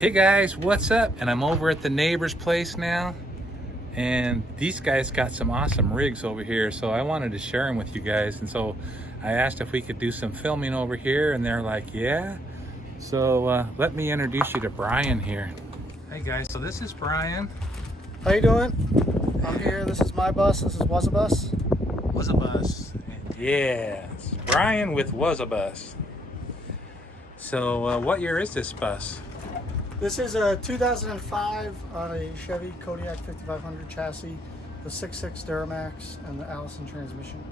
Hey guys, what's up? And I'm over at the neighbor's place now, and these guys got some awesome rigs over here, so I wanted to share them with you guys. And so I asked if we could do some filming over here, and they're like, yeah. So let me introduce you to Brian here. Hey guys, so this is Brian. How you doing? I'm here. This is my bus. This is Wuzabus. Wuzabus. Yeah, this is Brian with Wuzabus. So what year is this bus? This is a 2005 on a Chevy Kodiak 5500 chassis, the 6.6 Duramax, and the Allison transmission.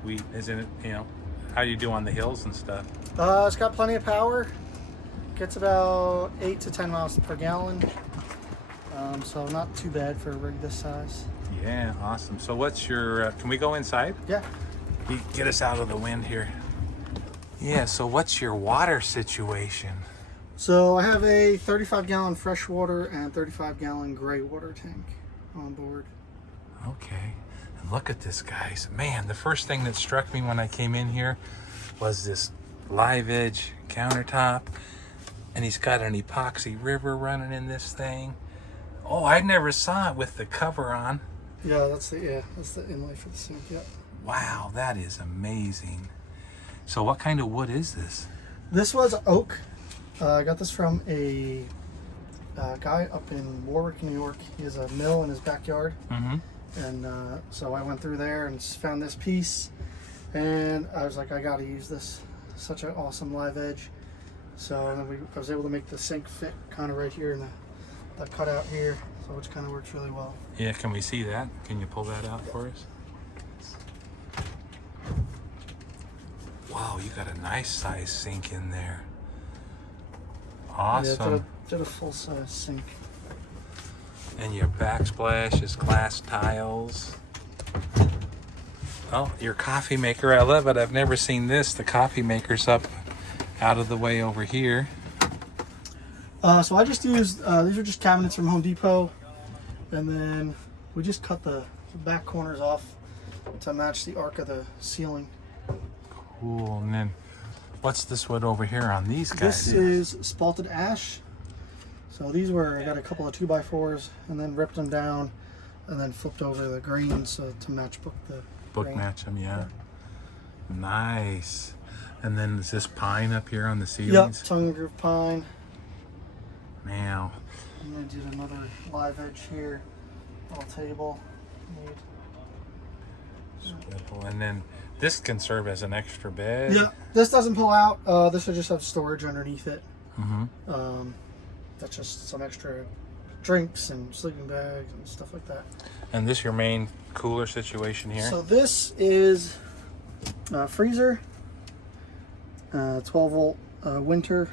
Sweet. Isn't it, how do you do on the hills and stuff? It's got plenty of power. Gets about 8 to 10 miles per gallon. So not too bad for a rig this size. Yeah, awesome. So what's your, can we go inside? Yeah. You get us out of the wind here. Yeah, so what's your water situation? So I have a 35-gallon freshwater and 35-gallon gray water tank on board. Okay, and look at this, guys. Man, the first thing that struck me when I came in here was this live edge countertop, and he's got an epoxy river running in this thing. Oh, I never saw it with the cover on. Yeah, that's the inlay for the sink. Yeah. Wow, that is amazing. So what kind of wood is this? This was oak. I got this from a guy up in Warwick, New York. He has a mill in his backyard. Mm-hmm. And so I went through there and found this piece. And I was like, I got to use this. Such an awesome live edge. So then I was able to make the sink fit kind of right here in the cutout here. So which kind of works really well. Yeah, can we see that? Can you pull that out for us? Wow, you got a nice size sink in there. Awesome. Yeah, did a full-size sink. And your backsplash is glass tiles. Oh, your coffee maker. I love it. I've never seen this. The coffee maker's up out of the way over here. So I just used, these are just cabinets from Home Depot. And then we just cut the back corners off to match the arc of the ceiling. Cool. And then what's this wood over here on these guys? This is spalted ash. So these were, I got a couple of 2x4s and then ripped them down and then flipped over the grains to match book match them, yeah. Nice. And then is this pine up here on the ceilings? Yep, tongue and groove pine. Now. And then did another live edge here, little table. And then this can serve as an extra bed. Yeah, this doesn't pull out. This will just have storage underneath it. Mm-hmm. That's just some extra drinks and sleeping bags and stuff like that. And this your main cooler situation here? So this is a freezer, 12-volt winter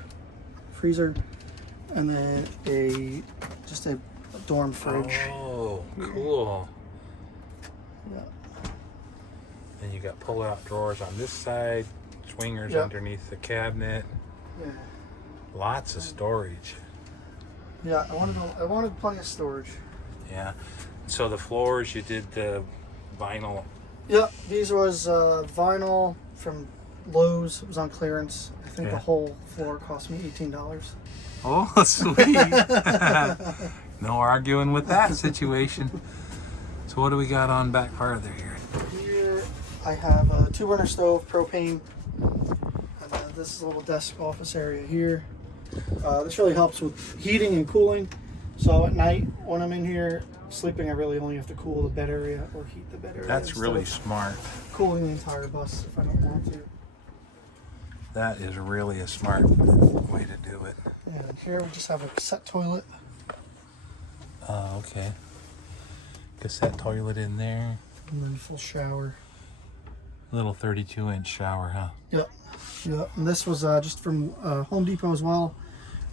freezer, and then just a dorm fridge. Oh, cool. Yeah. And you got pull-out drawers on this side, swingers underneath the cabinet. Yeah. Lots of storage. Yeah, I wanted plenty of storage. Yeah. So the floors, you did the vinyl. Yep, these was vinyl from Lowe's. It was on clearance. I think the whole floor cost me $18. Oh, sweet. No arguing with that situation. So what do we got on back farther here? Here I have a 2-burner stove, propane. And then this is a little desk office area here. This really helps with heating and cooling. So at night when I'm in here sleeping, I really only have to cool the bed area or heat the bed area. That's really smart. Cooling the entire bus if I don't want to. That is really a smart way to do it. And here we just have a cassette toilet. Oh, okay. Cassette toilet in there. And then full shower. Little 32-inch shower, huh? Yep. Yep. And this was just from Home Depot as well.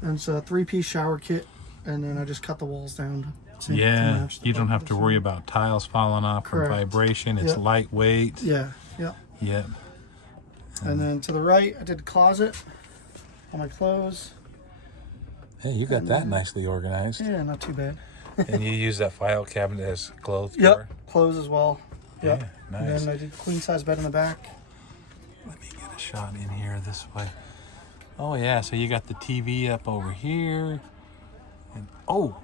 And it's a 3-piece shower kit. And then I just cut the walls down. To match the you don't have to worry about tiles falling off from vibration. It's lightweight. Yeah. Yep. Yep. And then to the right, I did a closet on my clothes. Hey, you got that nicely organized. Yeah, not too bad. And you use that file cabinet as clothes Yep, drawer? clothes as well. Yep. Yeah, nice. And then I did queen size bed in the back. Let me get a shot in here this way. Oh yeah, so you got the TV up over here. And oh,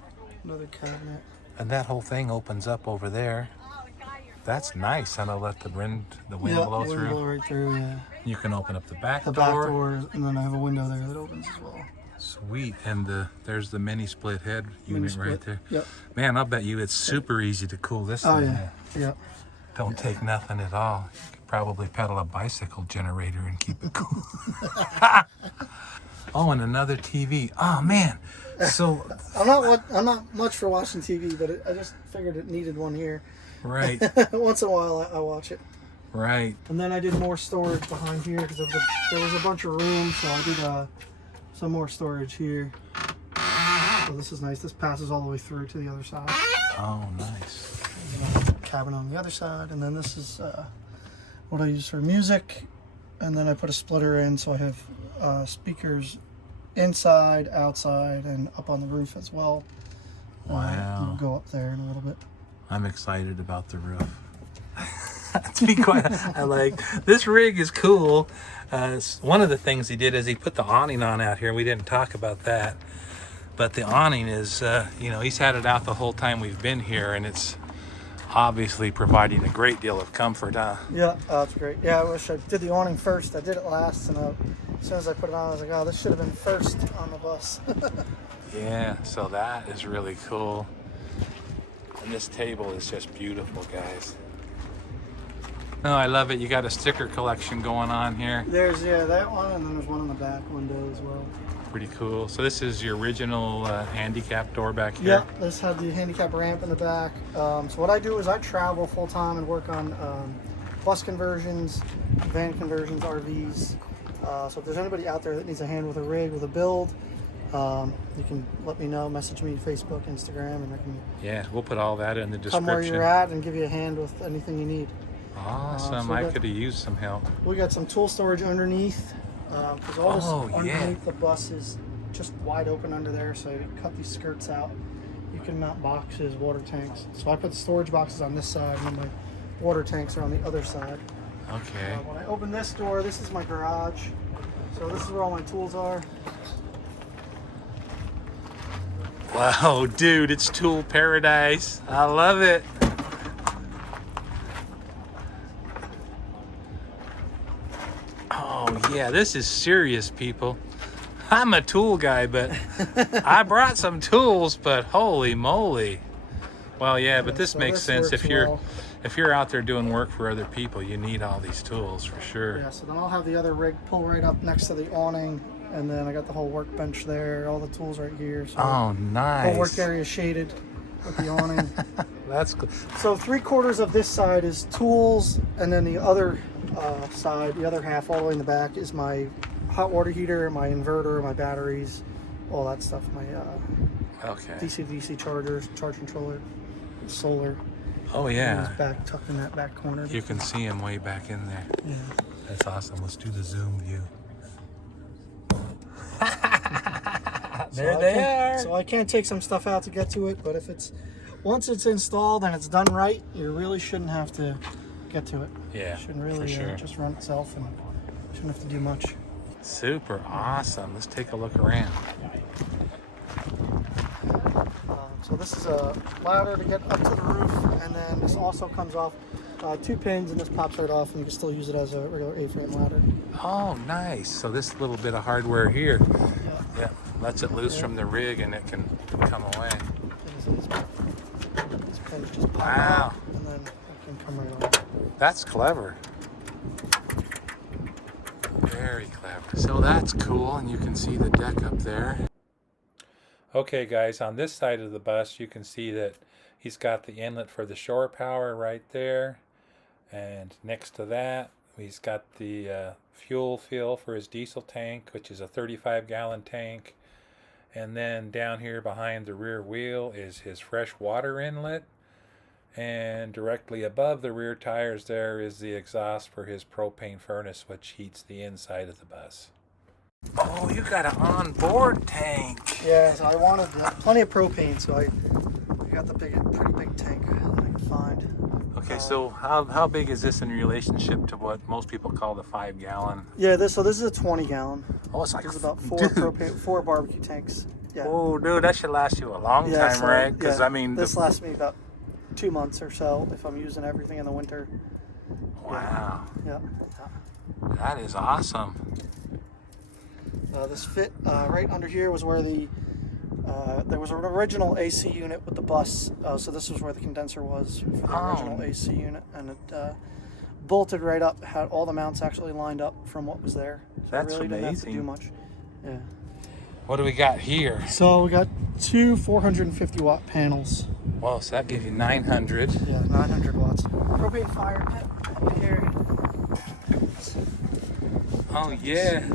Another cabinet. and that whole thing opens up over there. That's nice. And I'll let the wind blow wind through. blow right through, yeah. You can open up the back The door. back door, and then I have a window there that opens as well. Sweet. And there's the mini split head unit right there. Yep. Man, I'll bet you it's super easy to cool this Oh, thing. yeah. Yep. Don't take nothing at all. You could probably pedal a bicycle generator and keep it cool. Oh, and another TV. Oh man. So I'm not much for watching TV, but I just figured it needed one here. right, Once in a while, I watch it. right. And then I did more storage behind here because there was a bunch of room, so I did some more storage here. So this is nice. This passes all the way through to the other side. Oh, nice. Cabin on the other side, and then this is what I use for music. And then I put a splitter in, so I have speakers inside, outside, and up on the roof as well. Wow. We'll go up there in a little bit. I'm excited about the roof. To be quite, I like this rig is cool. One of the things he did is he put the awning on out here. We didn't talk about that, but the awning is, he's had it out the whole time we've been here, and it's obviously providing a great deal of comfort, huh? Yeah, that's great. Yeah, I wish I did the awning first. I did it last, and as soon as I put it on, I was like, oh, this should have been first on the bus. Yeah, so that is really cool. And this table is just beautiful, guys. Oh, I love it. You got a sticker collection going on here. There's, that one, and then there's one on the back window as well. Pretty cool. So this is your original handicap door back here? Yeah, this had the handicap ramp in the back. So what I do is I travel full-time and work on bus conversions, van conversions, RVs. So if there's anybody out there that needs a hand with a rig, with a build, you can let me know, message me Facebook, Instagram, and I can Yeah, we'll put all that in the description. come where you're at and give you a hand with anything you need. Awesome. So I could have used some help. We got some tool storage underneath, because all this underneath the bus is just wide open under there, so you cut these skirts out. You can mount boxes, water tanks. So I put the storage boxes on this side, and then my water tanks are on the other side. Okay. When I open this door, this is my garage. So this is where all my tools are. Wow, dude, it's tool paradise. I love it. Oh, yeah, this is serious, people. I'm a tool guy, but I brought some tools, but holy moly. Well, yeah, but this makes sense. If you're out there doing work for other people, you need all these tools for sure. Yeah, so then I'll have the other rig pull right up next to the awning, and then I got the whole workbench there, all the tools right here. So oh, nice. the whole work area shaded with the awning. That's good. So 3/4 of this side is tools, and then the other side, the other half, all the way in the back, is my hot water heater, my inverter, my batteries, all that stuff. My Okay. DC-DC chargers, charge controller, solar. Oh, yeah. He's back, tucked in that back corner. You can see him way back in there. Yeah. That's awesome. Let's do the zoom view. There they are. So I can take some stuff out to get to it, but once it's installed and it's done right, you really shouldn't have to get to it. Yeah, It shouldn't really for sure. just run itself, and shouldn't have to do much. Super awesome. Let's take a look around. So this is a ladder to get up to the roof, and then this also comes off 2 pins, and this pops right off, and you can still use it as a regular A-frame ladder. Oh, nice. So this little bit of hardware here, yeah, lets it loose from the rig, and it can come away. These pins just pop Wow. out, and then it can come right off. That's clever. Very clever. So that's cool, and you can see the deck up there. Okay, guys, on this side of the bus, you can see that he's got the inlet for the shore power right there. And next to that, he's got the fuel fill for his diesel tank, which is a 35-gallon tank. And then down here behind the rear wheel is his fresh water inlet. And directly above the rear tires there is the exhaust for his propane furnace, which heats the inside of the bus. Oh, you got an onboard tank. Yeah, so I wanted plenty of propane, so I got the pretty big tank that I could find. Okay, so how big is this in relationship to what most people call the 5-gallon? Yeah, this is a 20-gallon. Oh, it's like There's about four dude. propane, 4 barbecue tanks. Yeah. Oh, dude, that should last you a long Yeah, time, so, right? Because yeah, I mean, this lasts me about 2 months or so if I'm using everything in the winter. wow, Yeah. that is awesome. This fit right under here was where there was an original AC unit with the bus. So this was where the condenser was for the original AC unit, and it bolted right up. Had all the mounts actually lined up from what was there. So That's I really didn't have to do amazing. much. Yeah. What do we got here? So we got 2 450 watt panels. Well, so that gives you 900. Yeah, 900 watts. Propane fire pit up here. Oh yeah,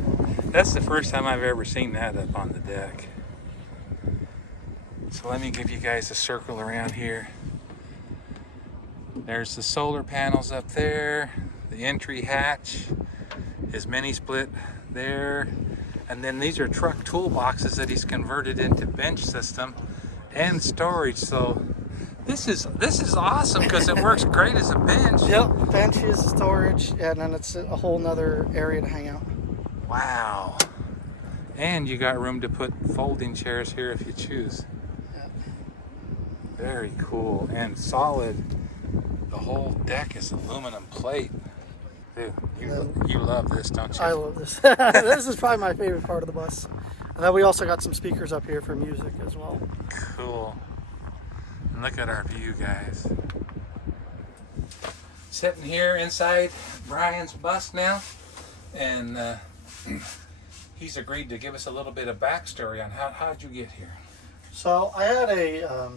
that's the first time I've ever seen that up on the deck. So let me give you guys a circle around here. There's the solar panels up there, the entry hatch, his mini split there, and then these are truck toolboxes that he's converted into bench system and storage. So this is awesome because it works great as a bench. Yep, bench is storage, and then it's a whole nother area to hang out. Wow. And you got room to put folding chairs here if you choose. Yep. Very cool and solid. The whole deck is aluminum plate. Dude, you love this, don't you? I love this. This is probably my favorite part of the bus. And then we also got some speakers up here for music as well. Cool. And look at our view, guys. Sitting here inside Brian's bus now, and he's agreed to give us a little bit of backstory on how'd you get here. So I had a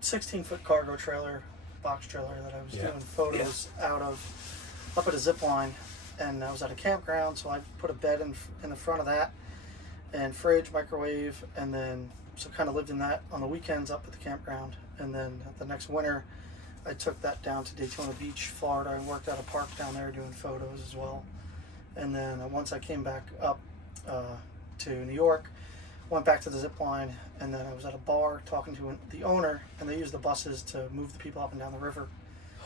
16-foot cargo trailer, box trailer that I was doing photos out of up at a zip line, and I was at a campground, so I put a bed in the front of that, and fridge, microwave, and then so kind of lived in that on the weekends up at the campground. And then the next winter I took that down to Daytona Beach, Florida. I worked at a park down there doing photos as well. And then once I came back up to New York, went back to the zip line, and then I was at a bar talking to the owner, and they use the buses to move the people up and down the river.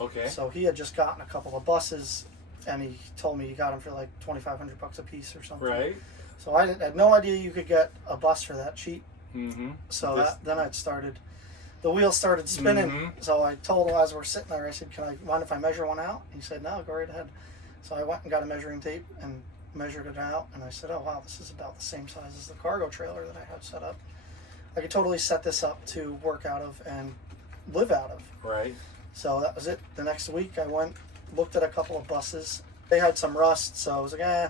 Okay. So he had just gotten a couple of buses, and he told me he got them for like $2,500 a piece or something. Right. So I had no idea you could get a bus for that cheap. Mm-hmm. So then I started, the wheels started spinning. Mm-hmm. So I told him as we're sitting there, I said, "Can I mind if I measure one out?" He said, "No, go right ahead." So I went and got a measuring tape and measured it out, and I said, "Oh wow, this is about the same size as the cargo trailer that I have set up. I could totally set this up to work out of and live out of." Right. So that was it. The next week I went, looked at a couple of buses. They had some rust, so I was like, eh.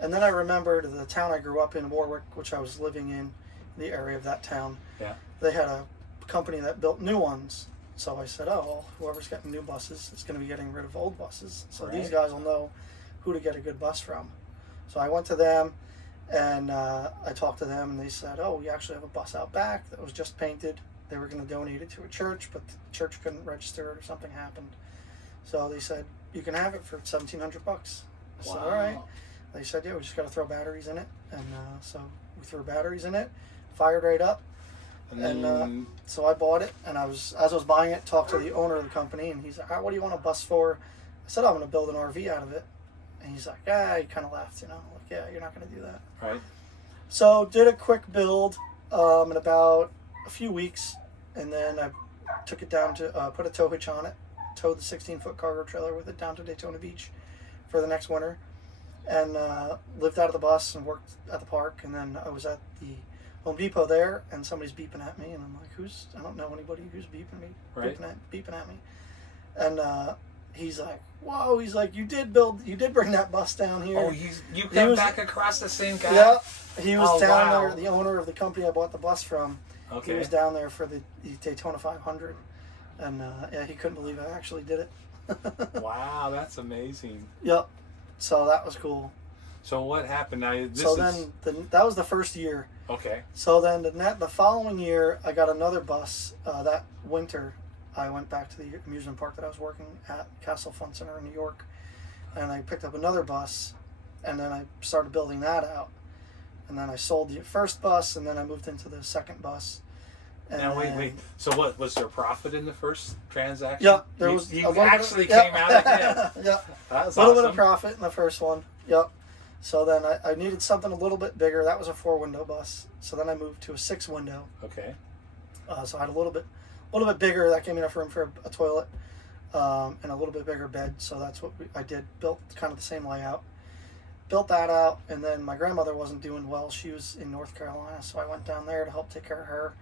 And then I remembered the town I grew up in, Warwick, which I was living in, the area of that town. Yeah. They had a company that built new ones. So I said, oh, well, whoever's getting new buses is going to be getting rid of old buses. So these guys will know who to get a good bus from. So I went to them, and I talked to them, and they said, oh, we actually have a bus out back that was just painted. They were going to donate it to a church, but the church couldn't register it or something happened. So they said, you can have it for $1,700. I said, all right. They said, yeah, we just got to throw batteries in it. And so we threw batteries in it, fired right up. And so I bought it, and as I was buying it, talked to the owner of the company, and he's like, all right, what do you want a bus for? I said, I'm going to build an RV out of it. And he's like, he kind of laughed, like, yeah, you're not going to do that. Right. So did a quick build in about a few weeks, and then I took it down to, put a tow hitch on it, towed the 16-foot cargo trailer with it down to Daytona Beach for the next winter, and lived out of the bus and worked at the park. And then I was at the Home Depot there, and somebody's beeping at me, and I'm like, I don't know anybody who's beeping me, beeping at me. And he's like, whoa, he's like, you did bring that bus down here. Oh, you came back across the same guy? Yeah, he was down there, the owner of the company I bought the bus from. Okay. He was down there for the Daytona 500, and yeah, he couldn't believe I actually did it. Wow, that's amazing. Yep, so that was cool. So what happened now? That was the first year. Okay. So then the following year, I got another bus. That winter, I went back to the amusement park that I was working at, Castle Fun Center in New York, and I picked up another bus, and then I started building that out. And then I sold the first bus, and then I moved into the second bus. Now wait. So what was there profit in the first transaction? Yeah, there was. You actually came out ahead. Yeah, That's a little bit awesome. of profit in the first one. Yep. So then I needed something a little bit bigger. That was a 4-window bus. So then I moved to a 6-window. Okay. So I had a little bit bigger. That gave me enough room for a toilet and a little bit bigger bed. So that's what I did. Built kind of the same layout. Built that out, and then my grandmother wasn't doing well. She was in North Carolina, so I went down there to help take care of her,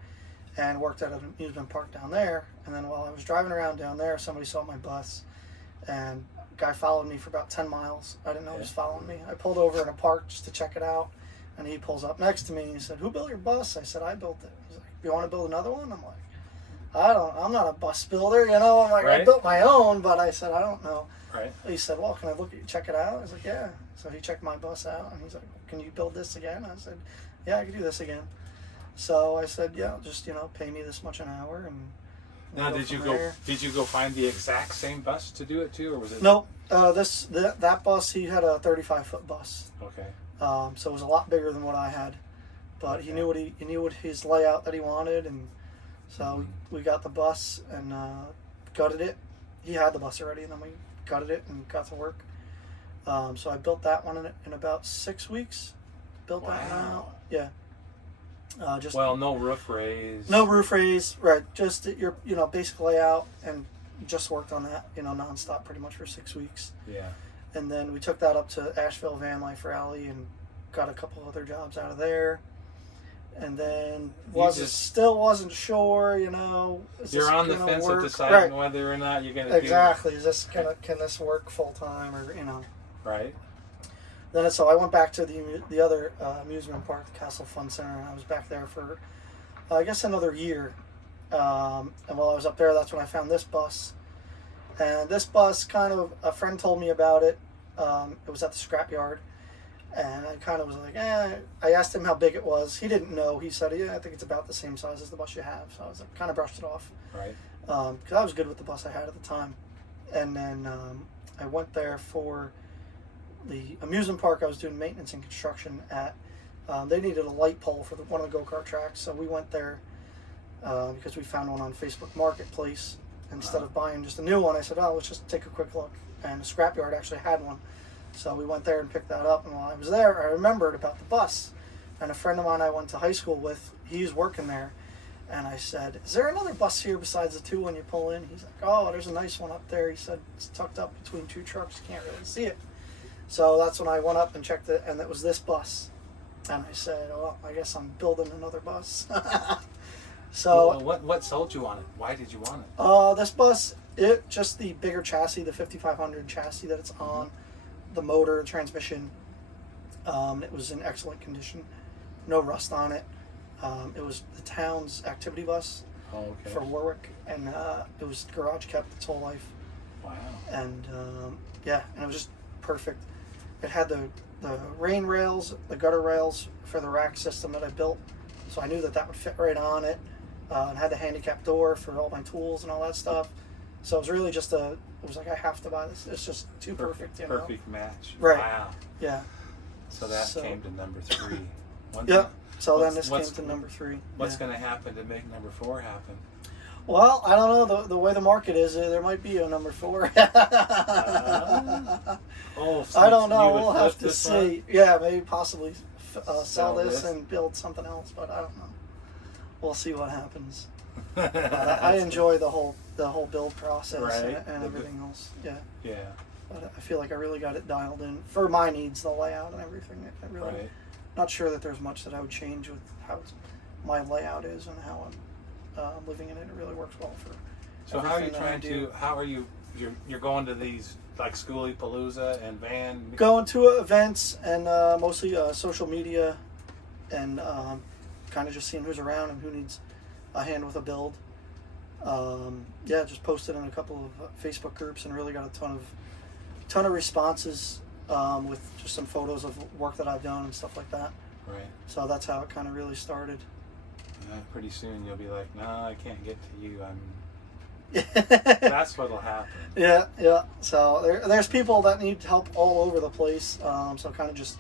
and worked at an amusement park down there. And then while I was driving around down there, somebody saw my bus, and a guy followed me for about 10 miles. I didn't know he was following me. I pulled over in a park just to check it out, and he pulls up next to me, and he said, "Who built your bus?" I said, "I built it." He's like, "You want to build another one?" I'm like, I'm not a bus builder, you know. I'm like, right. I built my own, but I said, I don't know. Right. He said, "Well, can I look at you, check it out?" I was like, "Yeah." So he checked my bus out, and he's like, "Can you build this again?" I said, "Yeah, I can do this again." So I said, "Yeah, just pay me this much an hour." And now, did you go find the exact same bus to do it too, or was it? No, that bus, he had a 35-foot bus. Okay. So it was a lot bigger than what I had, but he knew what his layout that he wanted, and so we got the bus and gutted it. He had the bus already, and then we gutted it and got to work. So I built that one in about 6 weeks. Built that one out. Yeah. Just no roof raise. No roof raise, right? Just your basic layout, and just worked on that nonstop pretty much for 6 weeks. Yeah. And then we took that up to Asheville Van Life Rally and got a couple other jobs out of there. And then still wasn't sure, You're on the fence of deciding whether or not you're going to exactly. Can this work full time or Right. Then so I went back to the other amusement park, the Castle Fun Center, and I was back there for I guess another year. And while I was up there, that's when I found this bus. And this bus, a friend told me about it. It was at the scrapyard. And I kind of was like, I asked him how big it was. He didn't know. He said, "Yeah, I think it's about the same size as the bus you have." So I was like, kind of brushed it off. Right. Because I was good with the bus I had at the time. And then I went there for the amusement park. I was doing maintenance and construction at. They needed a light pole for one of the go-kart tracks. So we went there because we found one on Facebook Marketplace. Instead of buying just a new one, I said, "Oh, let's just take a quick look." And the scrapyard actually had one. So we went there and picked that up, and while I was there, I remembered about the bus. And a friend of mine I went to high school with, he's working there, and I said, "Is there another bus here besides the two when you pull in?" He's like, "Oh, there's a nice one up there." He said, "It's tucked up between two trucks, you can't really see it." So that's when I went up and checked it, and it was this bus. And I said, "Oh, I guess I'm building another bus." So what sold you on it? Why did you want it? This bus, just the bigger chassis, the 5500 chassis that it's on. The motor, transmission, it was in excellent condition, no rust on it. It was the town's activity bus for Warwick, and it was garage kept its whole life. Wow. And and it was just perfect. It had the rain rails, the gutter rails for the rack system that I built, so I knew that would fit right on it. And had the handicap door for all my tools and all that stuff. So it was really just it was like, I have to buy this. It's just too perfect, Perfect match. Right. Wow. Yeah. So that came to number 3. So then this came to number 3. What's going to happen to make number 4 happen? Well, I don't know. The way the market is, there might be a number 4. I don't know. We'll have to see. One? Yeah, maybe possibly sell this and build something else, but I don't know. We'll see what happens. I enjoy the whole build process and everything else. Yeah. Yeah. But I feel like I really got it dialed in for my needs, the layout and everything. I really not sure that there's much that I would change with how my layout is and how I'm living in it. It really works well for. So how are you trying to? How are you? You're going to these like Skoolie Palooza and Van. Going to events and mostly social media, and kind of just seeing who's around and who needs a hand with a build. Just posted in a couple of Facebook groups and really got a ton of responses with just some photos of work that I've done and stuff like that. Right. So that's how it kind of really started. Pretty soon you'll be like, "No, I can't get to you. That's what'll happen." Yeah. So there's people that need help all over the place. So kind of just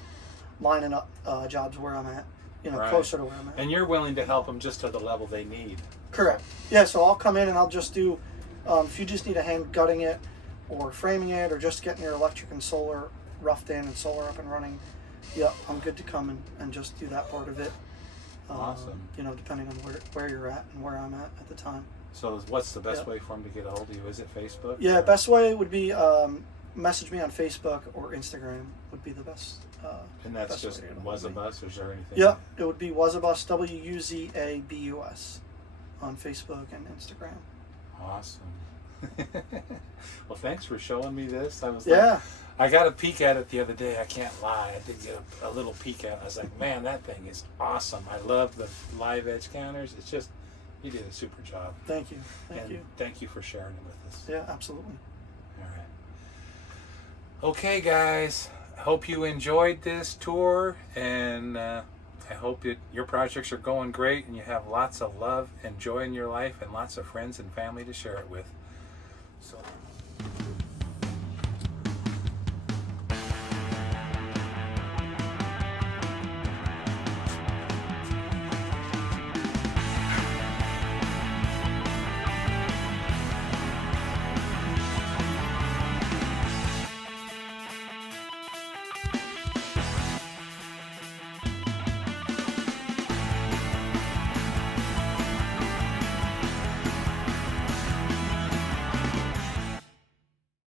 lining up jobs where I'm at, closer to where I'm at. And you're willing to help them just to the level they need. Correct. Yeah, so I'll come in and I'll just do, if you just need a hand gutting it or framing it or just getting your electric and solar roughed in and solar up and running, yep, I'm good to come and just do that part of it. Awesome. You know, depending on where you're at and where I'm at the time. So what's the best way for them to get a hold of you? Is it Facebook? Yeah, best way would be message me on Facebook or Instagram would be the best. And that's best just way to get a hold of me. Wuzabus, or is there anything? Yep, it would be Wuzabus, Wuzabus, on Facebook and Instagram. Awesome. Well, thanks for showing me this. I was Yeah. I got a peek at it the other day. I can't lie. I did get a little peek at it. I was like, man, that thing is awesome. I love the live edge counters. It's just, you did a super job. Thank you. Thank and you. Thank you for sharing it with us. Yeah, absolutely. All right. Okay, guys. I hope you enjoyed this tour, and I hope your projects are going great and you have lots of love and joy in your life and lots of friends and family to share it with. So.